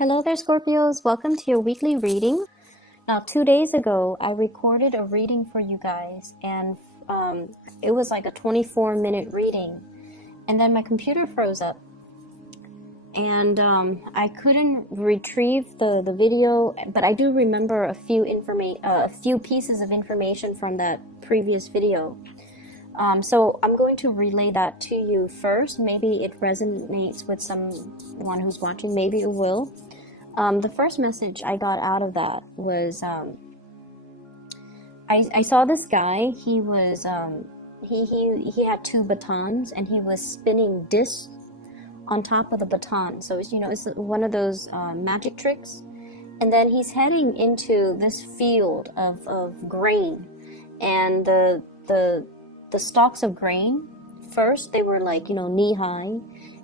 Hello there, Scorpios. Welcome to your weekly reading. Now, 2 days ago, I recorded a reading for you guys, and it was like a 24-minute reading. And then my computer froze up, and I couldn't retrieve the video, but I do remember a few pieces of information from that previous video. So I'm going to relay that to you first. Maybe it resonates with someone who's watching. Maybe it will. The first message I got out of that was I saw this guy. He was he had two batons, and he was spinning discs on top of the baton. So it's one of those magic tricks. And then he's heading into this field of grain, and the stalks of grain, first they were like knee high,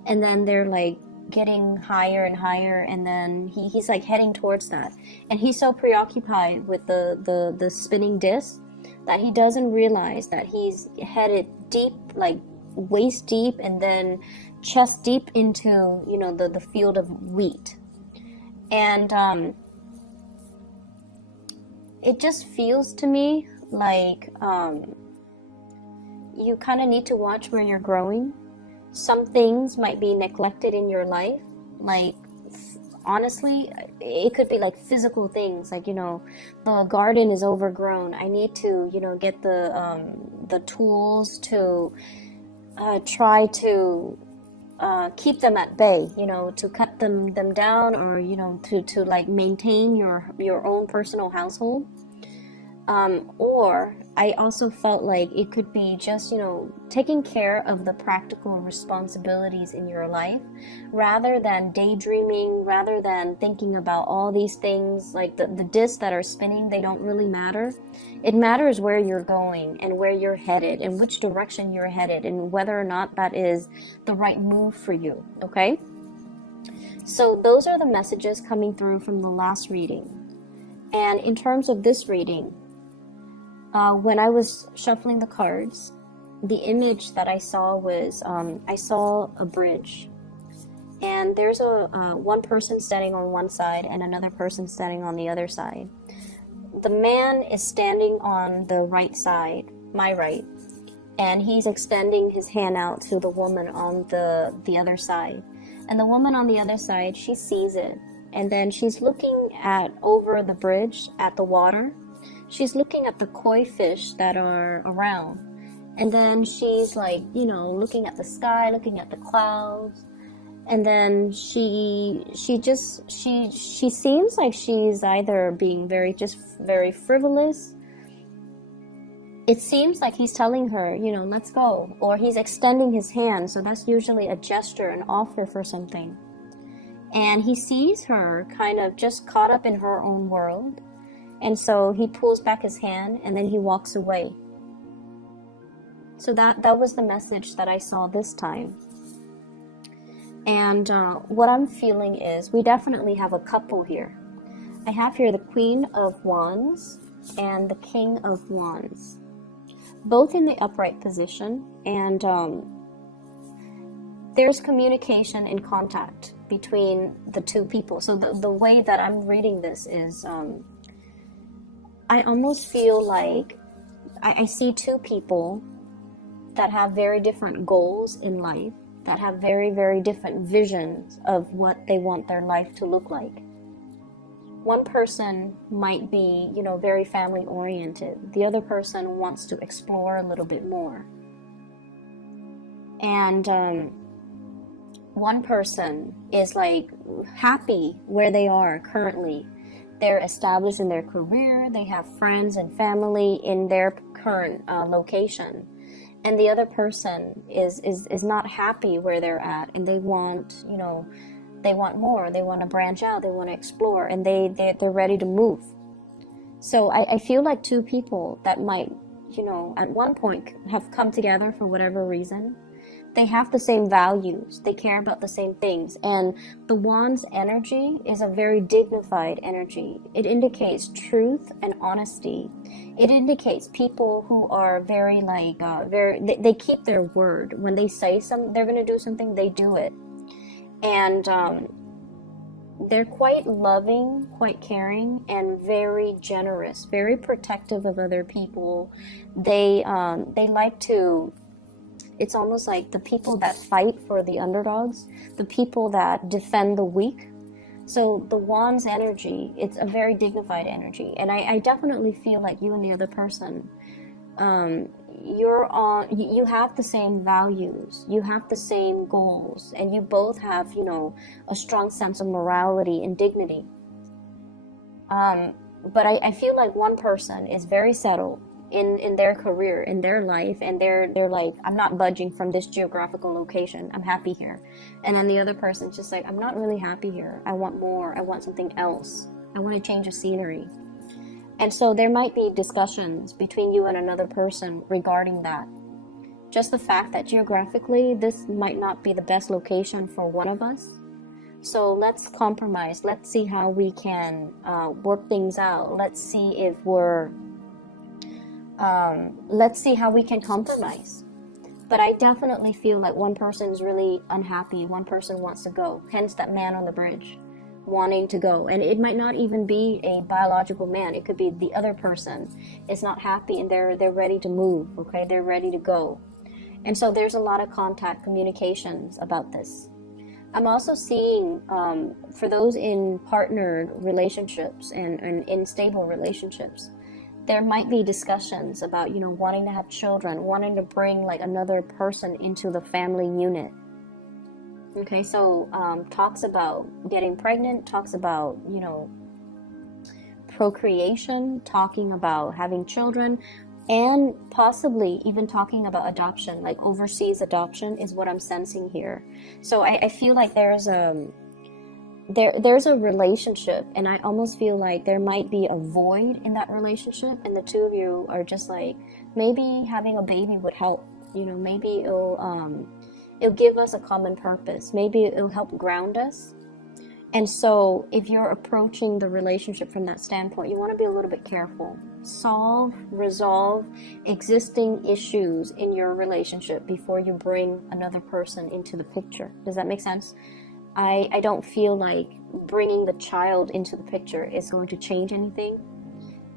and then they're like getting higher and higher, and then he's like heading towards that, and he's so preoccupied with the spinning disc that he doesn't realize that he's headed deep, like waist deep and then chest deep into the field of wheat. And it just feels to me like you kind of need to watch where you're growing. Some things might be neglected in your life, like honestly, it could be like physical things, like the garden is overgrown. I need to get the tools to try to keep them at bay, to cut them down, or to like maintain your own personal household. Or I also felt like it could be just, taking care of the practical responsibilities in your life, rather than daydreaming, rather than thinking about all these things. Like the discs that are spinning, they don't really matter. It matters where you're going and where you're headed and which direction you're headed and whether or not that is the right move for you, okay? So those are the messages coming through from the last reading. And in terms of this reading, when I was shuffling the cards, the image that I saw was I saw a bridge, and there's one person standing on one side and another person standing on the other side. The man is standing on the right side, my right, and he's extending his hand out to the woman on the other side. And the woman on the other side, she sees it, and then she's looking over the bridge at the water. She's looking at the koi fish that are around, and then she's like, looking at the sky, looking at the clouds, and then she seems like she's either being very frivolous. It seems like he's telling her, let's go, or he's extending his hand, so that's usually a gesture, an offer for something. And he sees her kind of just caught up in her own world. And so he pulls back his hand, and then he walks away. So that was the message that I saw this time. And what I'm feeling is we definitely have a couple here. I have here the Queen of Wands and the King of Wands, both in the upright position. And there's communication and contact between the two people. So the way that I'm reading this is I almost feel like I see two people that have very different goals in life, that have very, very different visions of what they want their life to look like. One person might be, very family oriented. The other person wants to explore a little bit more. And one person is like happy where they are currently. They're established in their career, they have friends and family in their current location. And the other person is not happy where they're at, and they want, they want more, they want to branch out, they want to explore, and they're ready to move. So I feel like two people that might, at one point have come together for whatever reason. They have the same values. They care about the same things. And the Wand's energy is a very dignified energy. It indicates truth and honesty. It indicates people who are very they keep their word. When they say they're going to do something, they do it. And they're quite loving, quite caring, and very generous, very protective of other people. They like to, it's almost like the people that fight for the underdogs, the people that defend the weak. So the wand's energy, it's a very dignified energy. And I definitely feel like you and the other person, you have the same values, you have the same goals, and you both have, you know, a strong sense of morality and dignity. But I feel like one person is very settled in their career, in their life, and they're like, I'm not budging from this geographical location, I'm happy here. And then the other person's just like, I'm not really happy here, I want more, I want something else, I want to change the scenery. And so there might be discussions between you and another person regarding that. Just the fact that geographically this might not be the best location for one of us. So let's compromise. Let's see how we can work things out. Let's see if let's see how we can compromise. But I definitely feel like one person is really unhappy. One person wants to go. Hence that man on the bridge wanting to go. And it might not even be a biological man. It could be the other person is not happy and they're ready to move. Okay, they're ready to go. And so there's a lot of contact communications about this. I'm also seeing for those in partnered relationships and in stable relationships, there might be discussions about, you know, wanting to have children, wanting to bring like another person into the family unit. Okay, so talks about getting pregnant, talks about, you know, procreation, talking about having children, and possibly even talking about adoption, like overseas adoption is what I'm sensing here. So I feel like there's a relationship, and I almost feel like there might be a void in that relationship, and the two of you are just like, maybe having a baby would help, you know, maybe it'll give us a common purpose, maybe it'll help ground us. And so if you're approaching the relationship from that standpoint, you want to be a little bit careful. Resolve existing issues in your relationship before you bring another person into the picture. Does that make sense? I don't feel like bringing the child into the picture is going to change anything.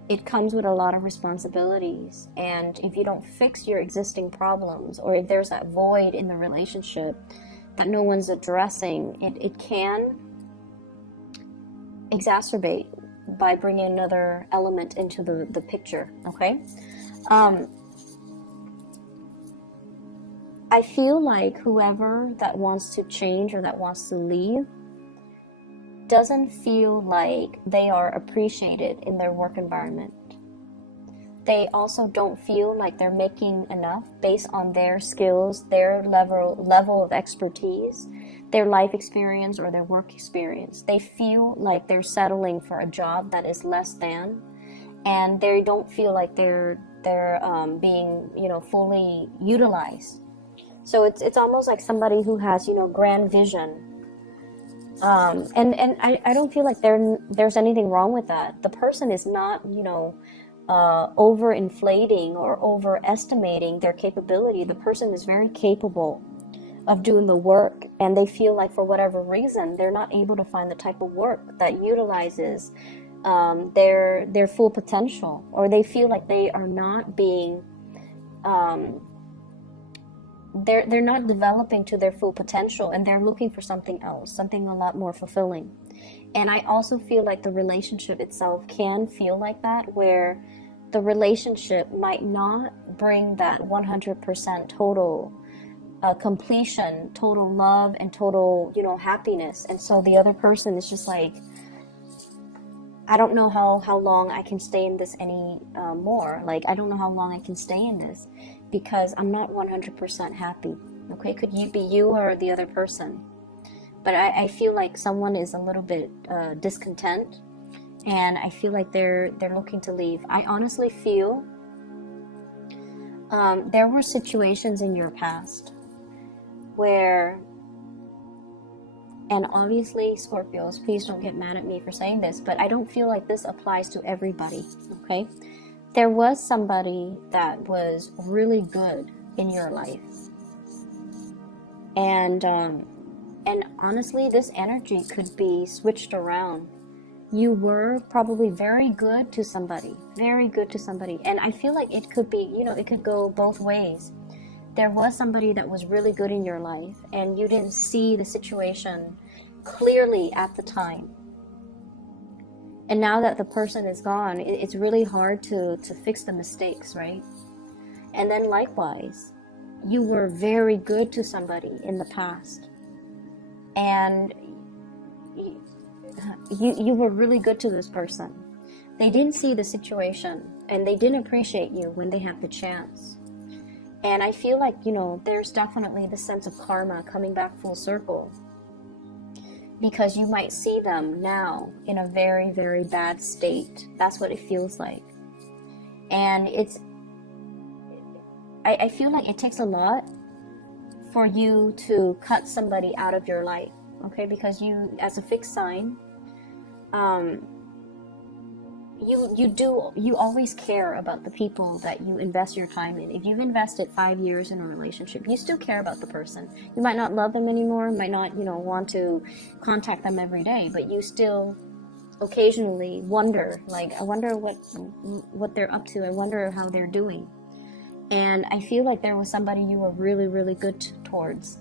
It comes with a lot of responsibilities, and if you don't fix your existing problems, or if there's that void in the relationship that no one's addressing, it can exacerbate by bringing another element into the picture. Okay, I feel like whoever that wants to change or that wants to leave doesn't feel like they are appreciated in their work environment. They also don't feel like they're making enough based on their skills, their level of expertise, their life experience, or their work experience. They feel like they're settling for a job that is less than, and they don't feel like they're being, you know, fully utilized. So it's almost like somebody who has, you know, grand vision. And I don't feel like there's anything wrong with that. The person is not, you know, overinflating or overestimating their capability. The person is very capable of doing the work, and they feel like for whatever reason they're not able to find the type of work that utilizes their full potential, or they feel like they are not being they're not developing to their full potential, and they're looking for something else, something a lot more fulfilling. And I also feel like the relationship itself can feel like that, where the relationship might not bring that 100% total completion, total love, and total, you know, happiness. And so the other person is just like, I don't know how long I can stay in this any more. Like, I don't know how long I can stay in this, because I'm not 100% happy. Okay, could you be you or the other person? But I feel like someone is a little bit discontent, and I feel like they're looking to leave. I honestly feel there were situations in your past where, and obviously Scorpios, please don't get mad at me for saying this, but I don't feel like this applies to everybody. Okay, there was somebody that was really good in your life, and And honestly, this energy could be switched around. You were probably very good to somebody, very good to somebody. And I feel like it could be, you know, it could go both ways. There was somebody that was really good in your life and you didn't see the situation clearly at the time. And now that the person is gone, it's really hard to fix the mistakes, right? And then likewise, you were very good to somebody in the past. And you were really good to this person. They didn't see the situation and they didn't appreciate you when they had the chance. And I feel like, you know, there's definitely the sense of karma coming back full circle, because you might see them now in a very, very bad state. That's what it feels like. And I feel like it takes a lot for you to cut somebody out of your life, okay? Because you, as a fixed sign, you always care about the people that you invest your time in. If you've invested 5 years in a relationship, you still care about the person. You might not love them anymore, might not, you know, want to contact them every day, but you still occasionally wonder, like, I wonder what they're up to. I wonder how they're doing. And I feel like there was somebody you were really, really good towards,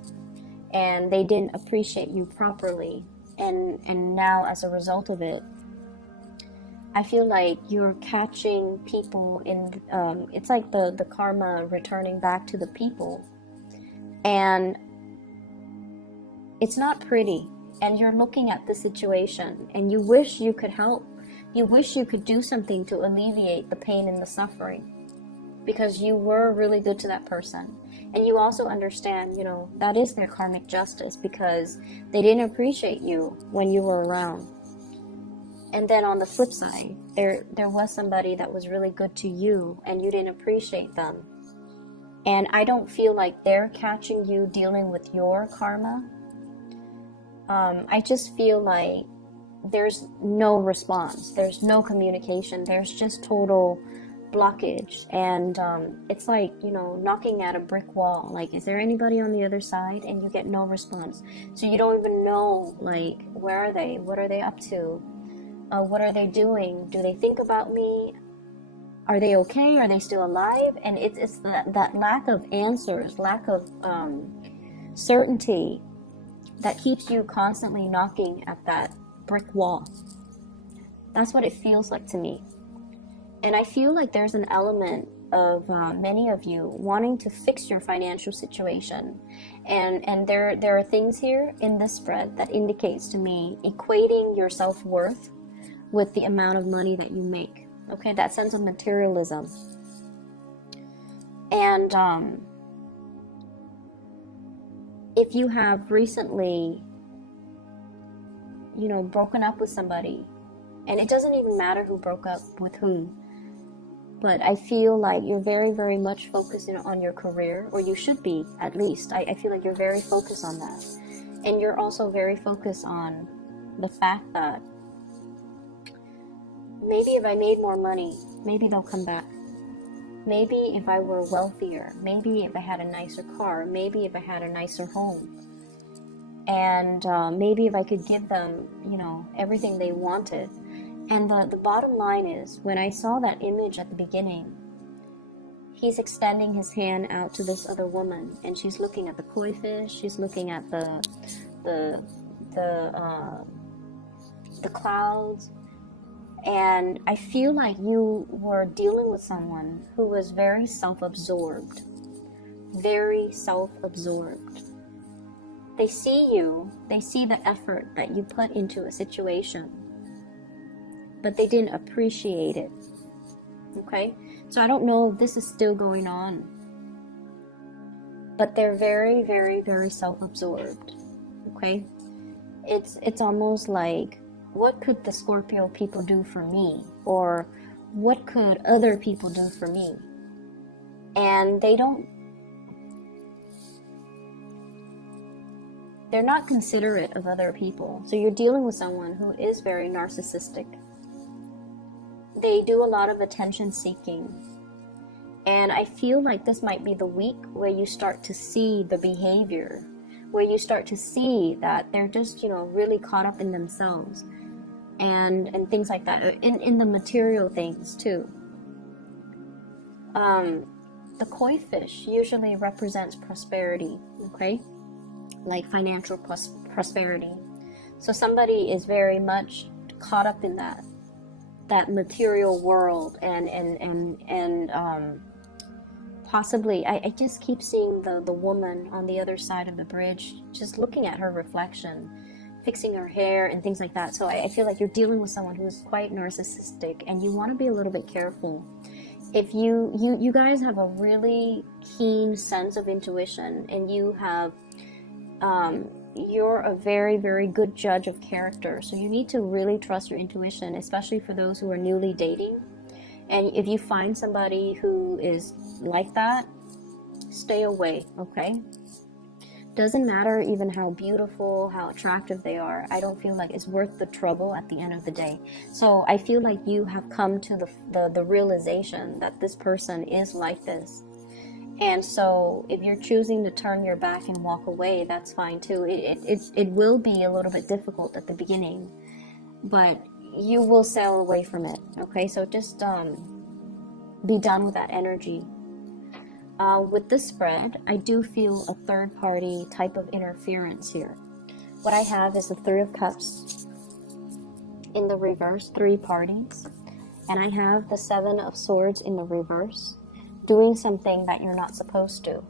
and they didn't appreciate you properly. And now, as a result of it, I feel like you're catching people in, it's like the karma returning back to the people. And it's not pretty. And you're looking at the situation and you wish you could help. You wish you could do something to alleviate the pain and the suffering, because you were really good to that person. And you also understand, you know, that is their karmic justice, because they didn't appreciate you when you were around. And then on the flip side, there was somebody that was really good to you and you didn't appreciate them. And I don't feel like they're catching you dealing with your karma. I just feel like there's no response. There's no communication. There's just total blockage. And it's like, you know, knocking at a brick wall. Like, is there anybody on the other side? And you get no response. So you don't even know, like, where are they? What are they up to? What are they doing? Do they think about me? Are they okay? Are they still alive? And it's that lack of answers, lack of certainty that keeps you constantly knocking at that brick wall. That's what it feels like to me. And I feel like there's an element of many of you wanting to fix your financial situation. And there are things here in this spread that indicates to me equating your self-worth with the amount of money that you make. Okay, that sense of materialism. And if you have recently, you know, broken up with somebody, and it doesn't even matter who broke up with whom, but I feel like you're very, very much focused on your career, or you should be, at least. I feel like you're very focused on that. And you're also very focused on the fact that maybe if I made more money, maybe they'll come back. Maybe if I were wealthier, maybe if I had a nicer car, maybe if I had a nicer home, and maybe if I could give them, you know, everything they wanted. And the bottom line is, when I saw that image at the beginning, he's extending his hand out to this other woman, and she's looking at the koi fish, she's looking at the clouds. And I feel like you were dealing with someone who was very self-absorbed. Very self-absorbed. They see you, they see the effort that you put into a situation, but they didn't appreciate it. Okay? So I don't know if this is still going on, but they're very, very, very self-absorbed. Okay? It's almost like, what could the Scorpio people do for me? Or what could other people do for me? And they're not considerate of other people. So you're dealing with someone who is very narcissistic. They do a lot of attention seeking. And I feel like this might be the week where you start to see the behavior, where you start to see that they're just, you know, really caught up in themselves and things like that, in the material things too. The koi fish usually represents prosperity, okay, like financial prosperity. So somebody is very much caught up in that material world, and possibly, I just keep seeing the woman on the other side of the bridge, just looking at her reflection, fixing her hair and things like that. So I feel like you're dealing with someone who's quite narcissistic, and you want to be a little bit careful. If you guys have a really keen sense of intuition, and you have, you're a very, very good judge of character. So you need to really trust your intuition, especially for those who are newly dating. And if you find somebody who is like that, stay away, okay? Doesn't matter even how beautiful, how attractive they are. I don't feel like it's worth the trouble at the end of the day. So I feel like you have come to the realization that this person is like this. And so if you're choosing to turn your back and walk away, that's fine too. It will be a little bit difficult at the beginning, but you will sail away from it, okay? So just be done with that energy. With this spread, I do feel a third party type of interference here. What I have is the Three of Cups in the reverse, 3 parties, and I have the Seven of Swords in the reverse, doing something that you're not supposed to.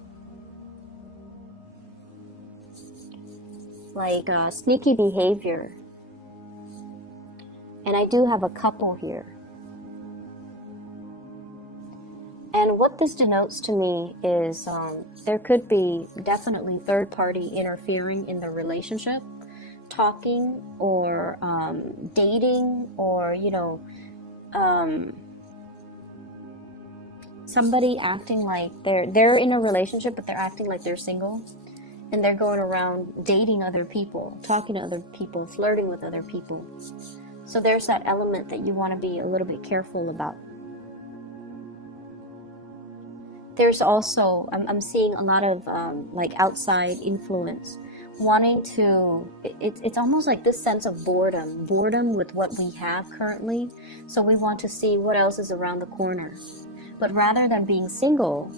Like sneaky behavior. And I do have a couple here. And what this denotes to me is there could be definitely third party interfering in the relationship, talking or dating, or, you know, somebody acting like they're in a relationship, but they're acting like they're single, and they're going around dating other people, talking to other people, flirting with other people. So there's that element that you want to be a little bit careful about. There's also, I'm seeing a lot of like outside influence, wanting to, it's almost like this sense of boredom with what we have currently. So we want to see what else is around the corner. But rather than being single,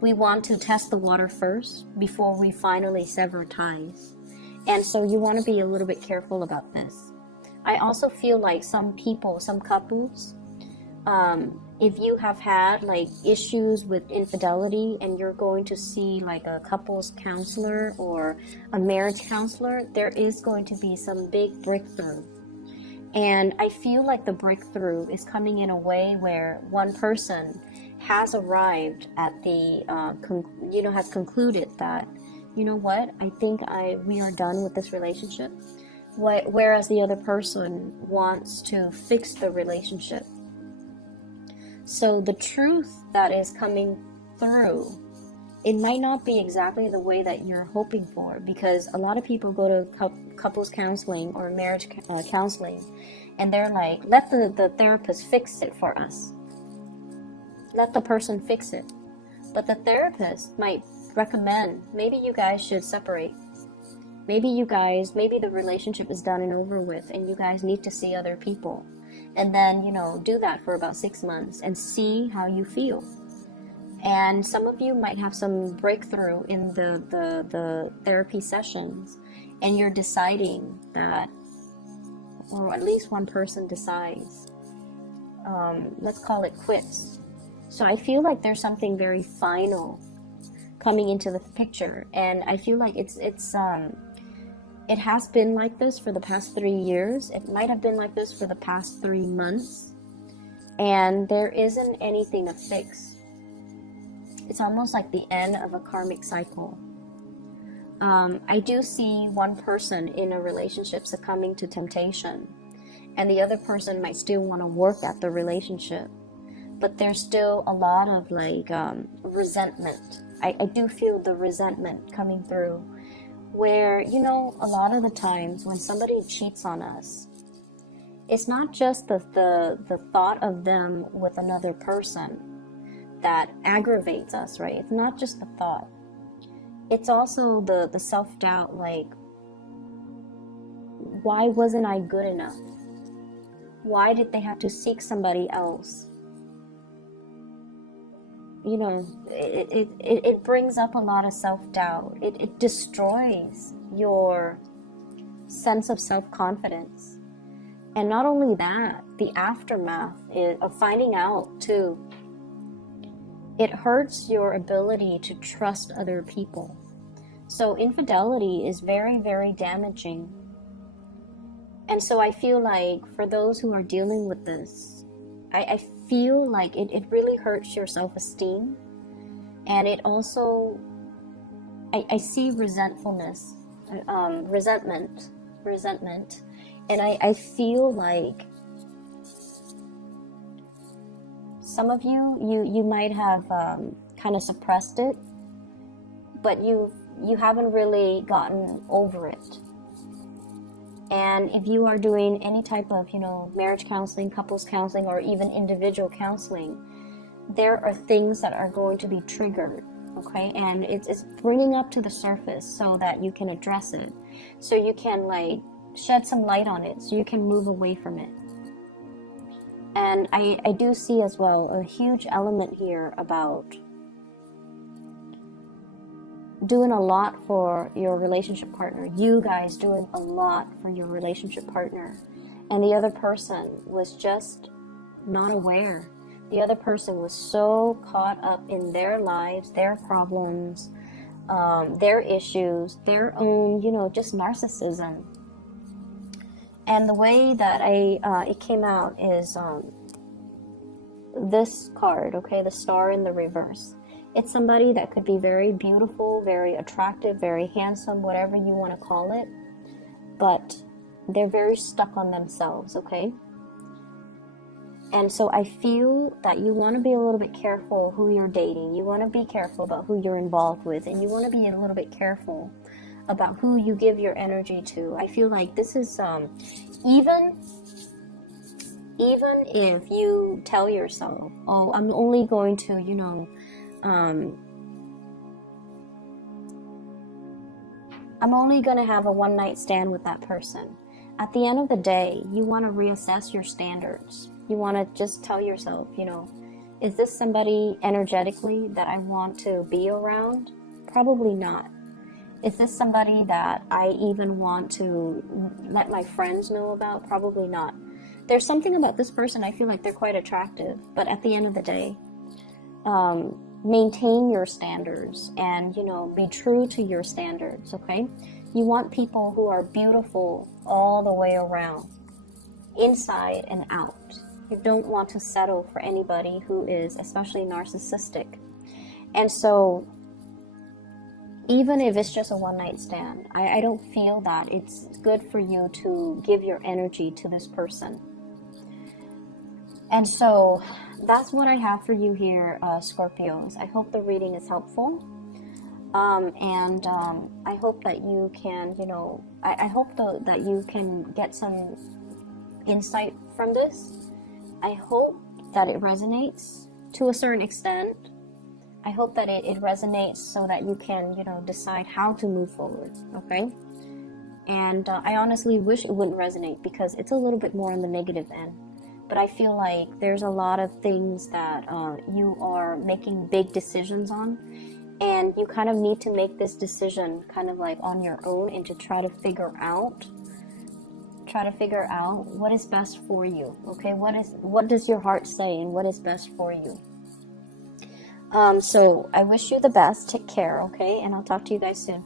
we want to test the water first before we finally sever ties. And so you want to be a little bit careful about this. I also feel like some people, some couples, if you have had like issues with infidelity and you're going to see like a couples counselor or a marriage counselor, there is going to be some big breakthrough. And I feel like the breakthrough is coming in a way where one person has arrived at the, has concluded that, you know what, I think we are done with this relationship. Whereas the other person wants to fix the relationship. So the truth that is coming through, it might not be exactly the way that you're hoping for, because a lot of people go to couples counseling or marriage counseling, and they're like, let the therapist fix it for us. Let the person fix it. But the therapist might recommend, maybe you guys should separate. Maybe the relationship is done and over with, and you guys need to see other people. And then, do that for about 6 months and see how you feel. And some of you might have some breakthrough in the therapy sessions, and you're deciding that, or at least one person decides, let's call it quits. So I feel like there's something very final coming into the picture, and I feel like it has been like this for the past 3 years. It might have been like this for the past 3 months. And there isn't anything to fix. It's almost like the end of a karmic cycle. I do see one person in a relationship succumbing to temptation. And the other person might still want to work at the relationship. But there's still a lot of resentment. I do feel the resentment coming through. Where, a lot of the times when somebody cheats on us, it's not just the thought of them with another person that aggravates us, right? It's not just the thought. it's also the self-doubt, like, why wasn't I good enough? Why did they have to seek somebody else? You know, it brings up a lot of self-doubt. It destroys your sense of self-confidence. And not only that, the aftermath of finding out too, it hurts your ability to trust other people. So infidelity is very, very damaging. And so I feel like for those who are dealing with this, I feel like it really hurts your self-esteem. And it also, I see resentfulness, resentment. And I feel like some of you might have kind of suppressed it, but you haven't really gotten over it. And if you are doing any type of, you know, marriage counseling, couples counseling, or even individual counseling, there are things that are going to be triggered, okay? And it's bringing up to the surface so that you can address it, so you can, like, shed some light on it, so you can move away from it. And I do see as well a huge element here about doing a lot for your relationship partner. You guys doing a lot for your relationship partner. And the other person was just not aware. The other person was so caught up in their lives, their problems, their issues, their own, you know, just narcissism. And the way that it came out is this card, okay, the star in the reverse. It's somebody that could be very beautiful, very attractive, very handsome, whatever you want to call it, but they're very stuck on themselves, okay? And so I feel that you want to be a little bit careful who you're dating. You want to be careful about who you're involved with, and you want to be a little bit careful about who you give your energy to. I feel like this is even if you tell yourself, oh, I'm only going to, you know, I'm only going to have a one-night stand with that person. At the end of the day, you want to reassess your standards. You want to just tell yourself, you know, is this somebody energetically that I want to be around? Probably not. Is this somebody that I even want to let my friends know about? Probably not. There's something about this person, I feel like they're quite attractive, but at the end of the day, maintain your standards and, you know, be true to your standards, okay? You want people who are beautiful all the way around, inside and out. You don't want to settle for anybody who is especially narcissistic. And so even if it's just a one-night stand, I don't feel that it's good for you to give your energy to this person. And so that's what I have for you here, Scorpios. I hope the reading is helpful. And I hope that you can, you know, I hope that you can get some insight from this. I hope that it resonates to a certain extent. I hope that it resonates so that you can, you know, decide how to move forward, okay? And I honestly wish it wouldn't resonate because it's a little bit more on the negative end. But I feel like there's a lot of things that you are making big decisions on, and you kind of need to make this decision kind of like on your own and to try to figure out what is best for you, okay? What does your heart say and what is best for you? So I wish you the best. Take care, okay? And I'll talk to you guys soon.